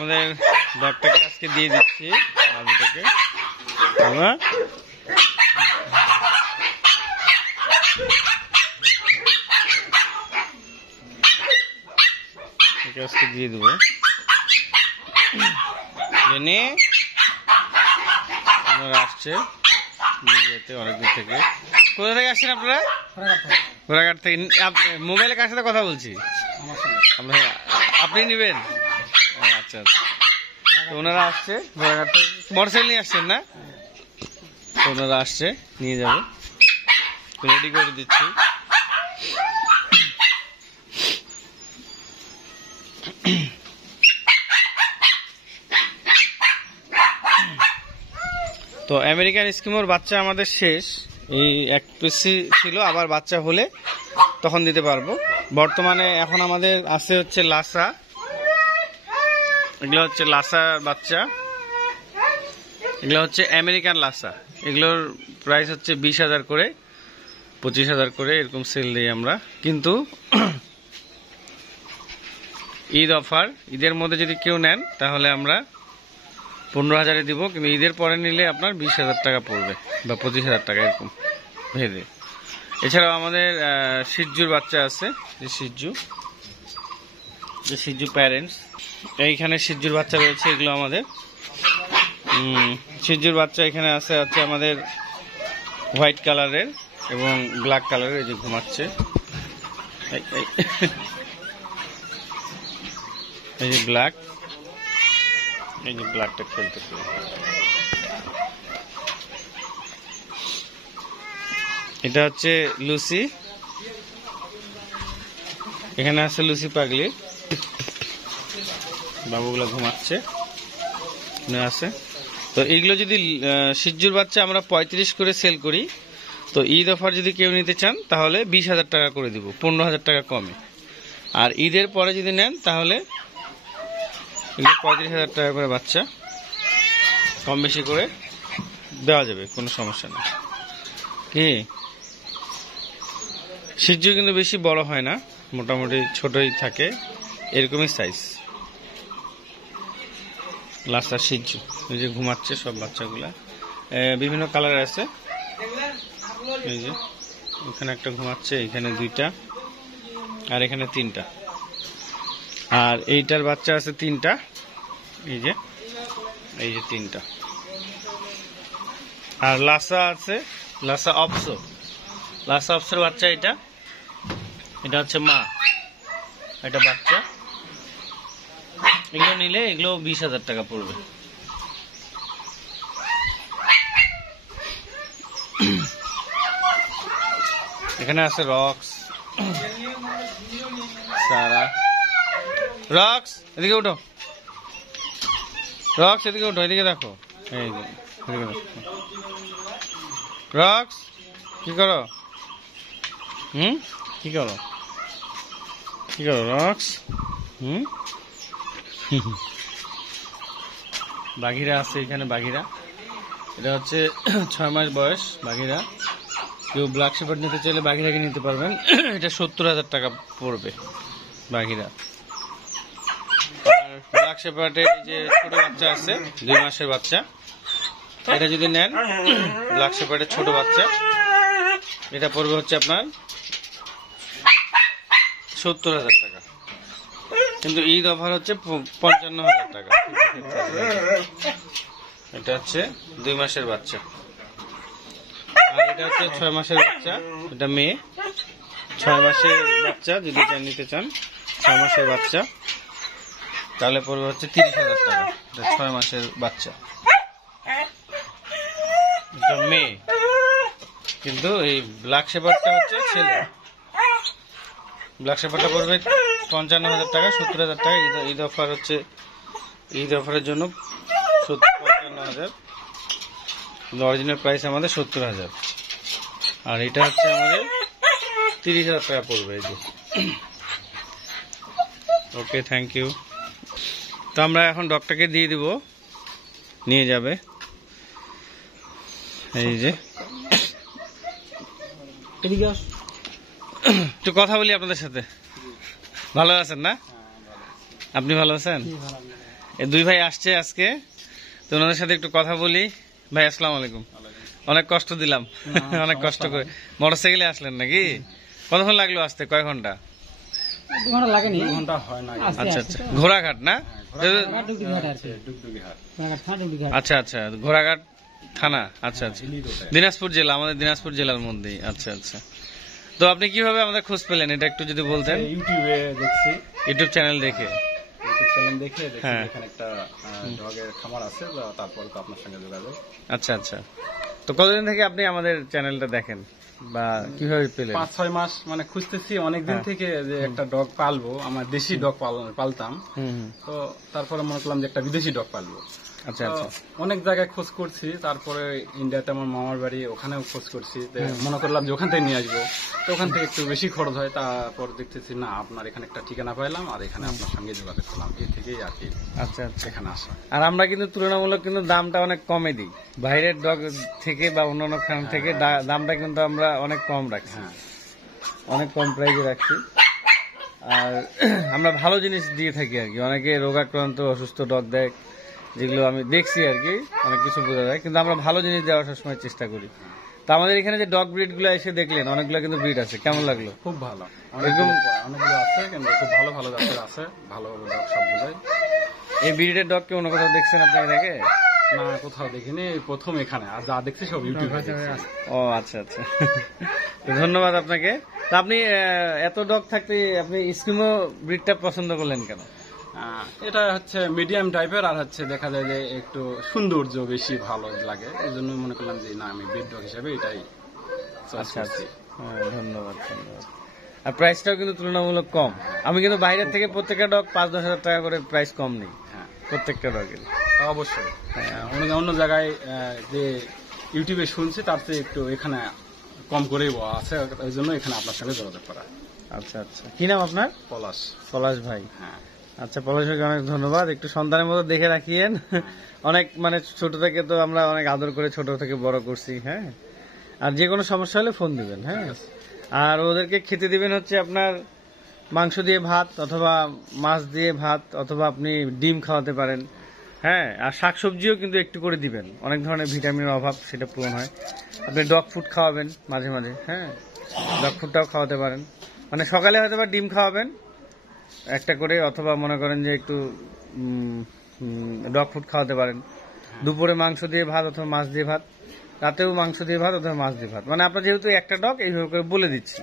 আমাদের ডগটাকে আজকে দিয়ে দিচ্ছি বাবুটাকে। বাবা আজকে দিয়ে দেবো জেনে আসছে অনেকদিন থেকে। কোথা থেকে আসছেন আপনারা? ঘোড়াঘাট থেকে। মোবাইলে কার সাথে কথা বলছি? আপনি নেবেন? আচ্ছা আচ্ছা। তো ওনারা আসছে ঘোড়াঘাট থেকে, মোটরসাইকেল নিয়ে আসছেন না? তো ওনারা আসছে, নিয়ে যাবে, রেডি করে দিচ্ছি। তো আমেরিকান এস্কিমোর বাচ্চা আমাদের শেষ, এই এক পিসি ছিল, আবার বাচ্চা হলে তখন দিতে পারবো। বর্তমানে এখন আমাদের আছে হচ্ছে লাসা, এগুলো হচ্ছে লাসা বাচ্চা, এগুলো হচ্ছে আমেরিকান লাসা। এগুলোর প্রাইস হচ্ছে 20,000 করে, 25,000 করে এরকম সেল দিই আমরা। কিন্তু ঈদ অফার, ঈদের মধ্যে যদি কেউ নেন তাহলে আমরা 15,000-এ দিব, কিন্তু ঈদের পরে নিলে আপনার 20,000 টাকা পড়বে বা 25,000 টাকা এরকম ভেদে। এছাড়াও আমাদের শিজুর বাচ্চা আছে, শিজু প্যারেন্টস, এইখানে শিজুর বাচ্চা রয়েছে। এগুলো আমাদের শিজুর বাচ্চা এখানে আছে হচ্ছে আমাদের হোয়াইট কালারের এবং ব্ল্যাক কালারের। এই যে ঘুমাচ্ছে, এই যে ব্ল্যাক, এই যে ব্ল্যাকটা খেলতেছে। এটা হচ্ছে লুসি, এখানে আছে লুসি পাগলি, বাবুগুলো ঘুমাচ্ছে আছে। তো এইগুলো যদি শিজুর বাচ্চা আমরা 35 করে সেল করি, তো ঈদ অফার যদি কেউ নিতে চান তাহলে 20,000 টাকা করে দিব, 15,000 টাকা কমে। আর ঈদের পরে যদি নেন তাহলে 35,000 টাকা করে বাচ্চা কম বেশি করে দেওয়া যাবে, কোনো সমস্যা নেই। কি শিজু কিন্তু বেশি বড় হয় না, মোটামুটি ছোটই থাকে, এরকমই সাইজ লাসা শিজু। এই যে ঘুমাচ্ছে সব বাচ্চাগুলা, বিভিন্ন কালার আছে। এই যে এখানে একটা ঘুমাচ্ছে, এখানে 2টা, আর এখানে 3টা, আর এইটার বাচ্চা আছে 3টা। এই যে 3টা। আর লাসা আছে, লাসা অপসো, লাসা অপসোর বাচ্চা এটা, এটা হচ্ছে মা, এটা বাচ্চা। এগুলো নিলে এগুলো 20,000 টাকা পড়বে। এখানে আছে রক্স, সারা। রক্স এদিকে উঠো, রক্স এদিকে উঠো, এদিকে দেখো, এই যে এদিকে দেখো। রক্স কি করো? কি করো, কি করো রক্স? বাঘিরা আছে এখানে, বাঘিরা, এটা হচ্ছে 6 মাস বয়স বাঘিরা। কেউ ব্ল্যাক শেপার্ড নিতে চাইলে বাঘিরাকে নিতে পারবেন, এটা 70,000 টাকা পড়বে বাঘিরা। আর ব্ল্যাক শেপার্ডের যে ছোট বাচ্চা আছে, 2 মাসের বাচ্চা, এটা যদি নেন, ব্ল্যাক শেপার্ডের ছোট বাচ্চা, এটা পড়বে হচ্ছে আপনার 70,000 টাকা। কিন্তু ঈদ অফার হচ্ছে 55,000 টাকা। এটা হচ্ছে 2 মাসের বাচ্চা। আর এটা হচ্ছে 6 মাসের বাচ্চা, এটা মেয়ে। 6 মাসের বাচ্চা যদি নিতে চান, 6 মাসের বাচ্চা, তাহলে পড়বে হচ্ছে 30,000 টাকা। এটা 6 মাসের বাচ্চা, এটা মেয়ে। কিন্তু এই ব্ল্যাক শেপার্ডটা হচ্ছে ছেলে। ব্ল্যাক শেপার্ডটা পড়বে 55,000 টাকা, 70,000 টাকা। ঈদ অফার হচ্ছে, ঈদ অফারের জন্য 55,000, অরিজিনাল প্রাইস আমাদের 70,000। আর এটা হচ্ছে আমাদের 30,000 টাকা পড়বে। এই যে ওকে, থ্যাংক ইউ। তো আমরা এখন ডগটাকে দিয়ে দিব, নিয়ে যাবে। এই যে একটু কথা বলি আপনাদের সাথে। ভালো আছেন না? আপনি ভালো আছেন? এই দুই ভাই আসছে আজকে, তো ওনাদের সাথে একটু কথা বলি। ভাই আসসালামু আলাইকুম। অনেক কষ্ট দিলাম, অনেক কষ্ট করে মোটরসাইকেলে আসলেন নাকি? কতক্ষণ লাগলো আসতে, কয় ঘন্টা? 2 ঘন্টা লাগেনি, 2 ঘন্টা হয় না। আচ্ছা আচ্ছা, ঘোড়াঘাট না? আচ্ছা আচ্ছা, ঘোড়াঘাট থানা। আচ্ছা আচ্ছা, দিনাজপুর জেলা, আমাদের দিনাজপুর জেলার মধ্যেই। আচ্ছা আচ্ছা, তো আপনি কিভাবে আমাদের খোঁজ পেলেন এটা একটু যদি বলতেন। ইউটিউবে দেখছি, ইউটিউব চ্যানেল দেখে। হ্যাঁ, এখানে একটা ডগের খামার আছে, তারপর তো আপনার সঙ্গে যোগাযোগ। আচ্ছা আচ্ছা, তো কতদিন থেকে আপনি আমাদের চ্যানেলটা দেখেন বা কিভাবে পেলেন? 5-6 মাস মানে খুঁজতেছি অনেকদিন থেকে যে একটা ডগ পালবো, আমার দেশি ডগ পালতাম, তো তারপরে মনে করলাম যে একটা বিদেশি ডগ পালবো। আচ্ছা আচ্ছা, অনেক জায়গায় খোঁজ করছি, তারপরে ইন্ডিয়াতে আমার মামার বাড়ি, ওখানেও খোঁজ করছি, মনে করলাম যে ওখান থেকে নিয়ে আসবো, তো ওখান থেকে একটু বেশি খরচ হয়। তারপর দেখতেছি না, আপনার এখানে একটা ঠিকানা পাইলাম, আর এখানে আপনার সঙ্গে যোগাযোগ করলাম, এ থেকেই আর কি আচ্ছা আচ্ছা এখানে আসা। আর আমরা কিন্তু তুলনামূলক কিন্তু দামটা অনেক কমে দিই, বাইরের ডগ থেকে বা অন্যান্য খান থেকে দামটা কিন্তু আমরা অনেক কম রাখছি, অনেক কম প্রাইসে রাখছি। আর আমরা ভালো জিনিস দিয়ে থাকি আর কি। অনেকে রোগাক্রান্ত অসুস্থ ডগ দেয়, যেগুলো আমি দেখছি আর কি, অনেক কিছু বোঝা যায়, কিন্তু আমরা ভালো জিনিস দেওয়ার সবসময় চেষ্টা করি। তো আমাদের এখানে যে ডগ ব্রিড গুলো এসে দেখলেন, অনেকগুলো কিন্তু ব্রিড আছে, কেমন লাগলো? খুব ভালো, অনেকগুলো আছে, কিন্তু খুব ভালো ভালো জাতের আছে, ভালো ডগ সবগুলোই। এই ব্রিডের ডগ কি অন্য কোথাও দেখছেন আপনি এর আগে? না, কোথাও দেখিনি, প্রথম এখানে, আর যা দেখছি সব ইউটিউবে। ও আচ্ছা আচ্ছা, ধন্যবাদ আপনাকে। তা আপনি এত ডগ থাকতে আপনি স্কিমো ব্রিডটা পছন্দ করলেন কেন? এটা হচ্ছে মিডিয়াম টাইপের, আর হচ্ছে দেখা যায় যে একটু সৌন্দর্য বেশি ভালো লাগে, এই জন্য মনে করলাম যে না, আমি ব্রিড ডগ হিসেবে এটাই। আচ্ছা আচ্ছা, ধন্যবাদ ধন্যবাদ। আর প্রাইসটাও কিন্তু তুলনামূলক কম। আমি কিন্তু বাইরের থেকে প্রত্যেকটা ডগ 5-10 হাজার টাকা করে প্রাইস কম নেই প্রত্যেকটা ডগের। অবশ্যই অন্য জায়গায় যে ইউটিউবে শুনছি, তার চেয়ে একটু এখানে কম করেই আছে, ওই জন্য এখানে আপনার সঙ্গে যোগাযোগ করা। আচ্ছা আচ্ছা, কি নাম আপনার? পলাশ। পলাশ ভাই। হ্যাঁ, আচ্ছা, পলাশ ভাইকে অনেক ধন্যবাদ। একটু সন্তানের মতো দেখে রাখিয়েন। অনেক মানে ছোট থেকে তো আমরা অনেক আদর করে ছোট থেকে বড় করছি। হ্যাঁ, আর যে কোনো সমস্যা হলে ফোন দিবেন। হ্যাঁ, আর ওদেরকে খেতে দিবেন হচ্ছে আপনার মাংস দিয়ে ভাত, অথবা মাছ দিয়ে ভাত, অথবা আপনি ডিম খাওয়াতে পারেন। হ্যাঁ, আর শাকসবজিও কিন্তু একটু করে দিবেন, অনেক ধরনের ভিটামিনের অভাব সেটা পূরণ হয়। আপনি ডগ ফুড খাওয়াবেন মাঝে মাঝে। হ্যাঁ, ডগ ফুডটাও খাওয়াতে পারেন, মানে সকালে হয়তো বা ডিম খাওয়াবেন একটা করে, অথবা মনে করেন যে একটু ডগ ফুড খাওয়াতে পারেন। দুপুরে মাংস দিয়ে ভাত অথবা মাছ দিয়ে ভাত, রাতেও মাংস দিয়ে ভাত অথবা মাছ দিয়ে ভাত। মানে আপনার যেহেতু একটা ডগ, এইভাবে করে বলে দিচ্ছি।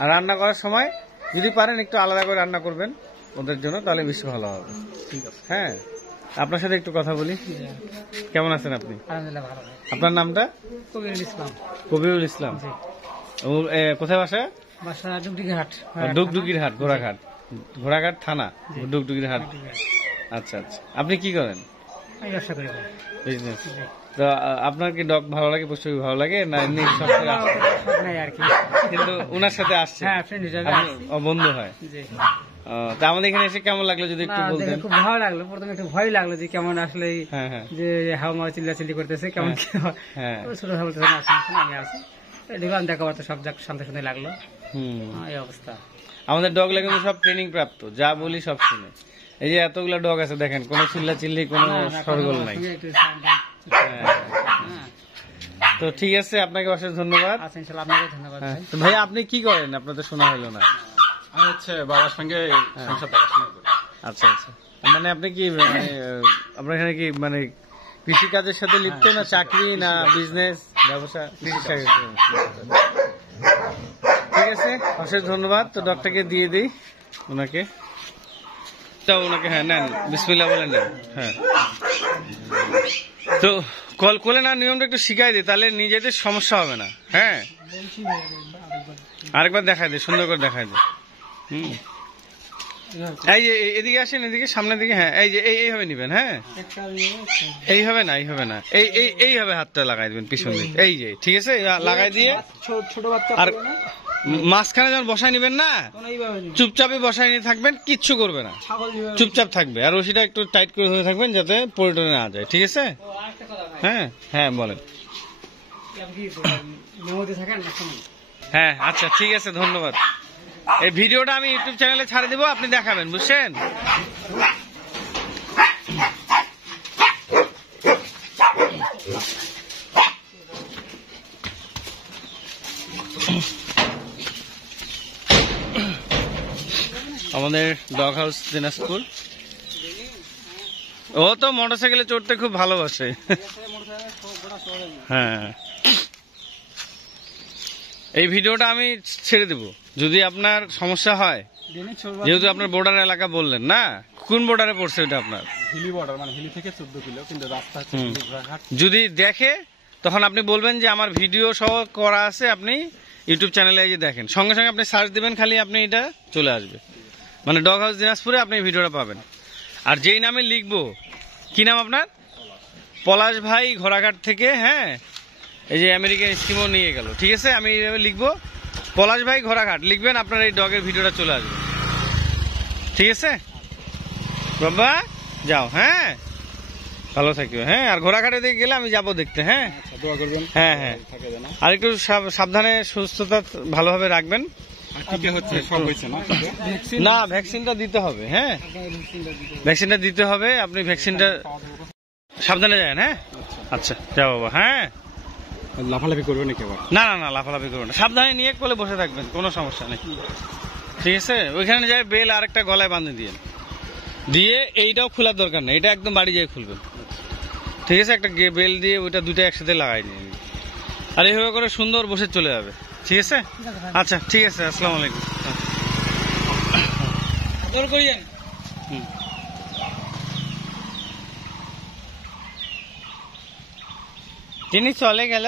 আর রান্না করার সময় যদি পারেন একটু আলাদা করে রান্না করবেন ওদের জন্য, তাহলে বেশি ভালো হবে। ঠিক আছে। হ্যাঁ, আপনার সাথে একটু কথা বলি। কেমন আছেন আপনি? আলহামদুলিল্লাহ ভালো। আপনার নামটা? কবিরুল ইসলাম। কবিরুল ইসলাম। কোথায় বাসা? বাসা ডুগডুগির হাট। ডুগডুগির হাট, ঘোড়াঘাট, ঘোড়াঘাট থানা, ডুগডুগির হাট। আচ্ছা আচ্ছা, আপনি কি করেন? আমি ব্যবসা করি। বিজনেস। তো আপনার কি ডগ ভালো লাগে, পশু ভালো লাগে না এমনি সব নাই আর কি, কিন্তু ওনার সাথে আসছে? হ্যাঁ, ফ্রেন্ড হিসেবে বন্ধু হয়। জি। তা আমাদের এখানে এসে কেমন লাগলো যদি একটু বলতেন? খুব ভালো লাগলো। প্রথমে একটু ভয় লাগলো যে কেমন আসলে যে হাওয়া চিল্লাচিল্লি করতেছে, কেমন কি হয়। ছোট ভাই বলতেছে না, আমি আছি, দেখলাম দেখাবার তো সব শান্ত শান্ত লাগলো। এই অবস্থা। আমাদের ডগ লাগে সব ট্রেনিং প্রাপ্ত, যা বলি সব শুনে। এই যে এতগুলা ডগ আছে দেখেন, কোনো চিল্লা চিল্লি কোনো সরগোল নাই। তো ঠিক আছে, আপনাকে অশেষ ধন্যবাদ। আচ্ছা, ইনশাআল্লাহ আপনাকে ধন্যবাদ। তো ভাই আপনি কি করেন? আপনার তো শোনা হলো না। আমি হচ্ছে বাবার সঙ্গে সংসার দেখাশোনা করি। আচ্ছা আচ্ছা, মানে আপনি কি মানে আপনার এখানে কি মানে কৃষি কাজের সাথে লিপ্ত, না চাকরি, না বিজনেস ব্যবসা? ঠিক আছে, অশেষ ধন্যবাদ। তো ডগটাকে দিয়ে দিই ওনাকে। ওনাকে হ্যাঁ নেন, বিসমিল্লাহ বলেন নেন। হ্যাঁ, তো কোলে না নিয়মটা একটু শিখাই দিই, তাহলে নিজেদের সমস্যা হবে না। হ্যাঁ, আরেকবার দেখাই দিই, সুন্দর করে দেখাই দিই। এই যে এদিকে আসেন, এদিকে সামনের দিকে। হ্যাঁ, এই যে এইভাবে নিবেন। হ্যাঁ, এইভাবে না, এইভাবে না, এইভাবে হাতটা লাগাই দিবেন পিছন দিকে। এই যে ঠিক আছে, লাগাই দিয়ে ছোট বাচ্চা আর মাঝখানে যখন বসাই নিবেন না, চুপচাপে বসাই নিয়ে থাকবেন, কিচ্ছু করবে না, চুপচাপ থাকবে। আর রশিটা একটু টাইট করে ধরে থাকবেন যাতে পরিটনে না যায়। ঠিক আছে? হ্যাঁ হ্যাঁ, বলেন। হ্যাঁ, আচ্ছা ঠিক আছে, ধন্যবাদ। এই ভিডিওটা আমি ইউটিউব চ্যানেলে ছাড়ে দেবো, আপনি দেখাবেন, বুঝছেন? আমাদের ডগ হাউস দিনাজপুর। ও তো মোটরসাইকেলে চড়তে খুব ভালোবাসে। হ্যাঁ, এই ভিডিওটা আমি ছেড়ে দেব যদি আপনার সমস্যা হয়, যেহেতু আপনার বর্ডার এলাকা বললেন না, কোন বর্ডারে পড়ছে ওটা আপনার? হিলি বর্ডার, মানে হিলি থেকে 14 কিলো, কিন্তু রাস্তা হচ্ছে ঘোড়াঘাট। যদি দেখে তখন আপনি বলবেন যে আমার ভিডিও সহ করা আছে, আপনি ইউটিউব চ্যানেলে গিয়ে দেখেন, সঙ্গে সঙ্গে আপনি সার্চ দিবেন, খালি আপনি এটা চলে আসবে, মানে ডগ হাউস দিনাজপুরে আপনি এই ভিডিওটা পাবেন। আর যেই নামে লিখবো, কি নাম আপনার? পলাশ ভাই ঘোড়াঘাট থেকে। হ্যাঁ, এই যে আমেরিকান স্কিমও নিয়ে গেল, ঠিক আছে। আমি এইভাবে লিখবো পলাশ ভাই ঘোড়াঘাট, লিখবেন, আপনার এই ডগের ভিডিওটা চলে আসবে, ঠিক আছে বাবা? যাও, হ্যাঁ, ভালো থাকিও। হ্যাঁ, আর ঘোড়াঘাটে দিকে গেলে আমি যাবো দেখতে। হ্যাঁ, দোয়া করবেন। হ্যাঁ হ্যাঁ, আর একটু সাবধানে সুস্থতা ভালোভাবে রাখবেন। টিকা হচ্ছে, সব হয়েছে না? না, ভ্যাকসিনটা দিতে হবে। হ্যাঁ, ভ্যাকসিনটা দিতে হবে, আপনি ভ্যাকসিনটা সাবধানে যান। হ্যাঁ, আচ্ছা, যাও বাবা। হ্যাঁ, লাফালাফি করবেন নাকি আবার? না না না, লাফালাফি করবেন না, সাবধানে নিয়ে কোলে বসে থাকবেন, কোনো সমস্যা নেই, ঠিক আছে। ওইখানে যাই বেল আরেকটা গলায় বাঁধে দিয়ে এইটাও খোলার দরকার নেই, এটা একদম বাড়ি যেয়ে খুলবেন, ঠিক আছে। একটা বেল দিয়ে ওইটা দুটো একসাথে লাগাই নিয়ে, আর এইভাবে করে সুন্দর বসে চলে যাবে, ঠিক আছে। আচ্ছা, ঠিক আছে, আসসালামু আলাইকুম। তিনি চলে গেল।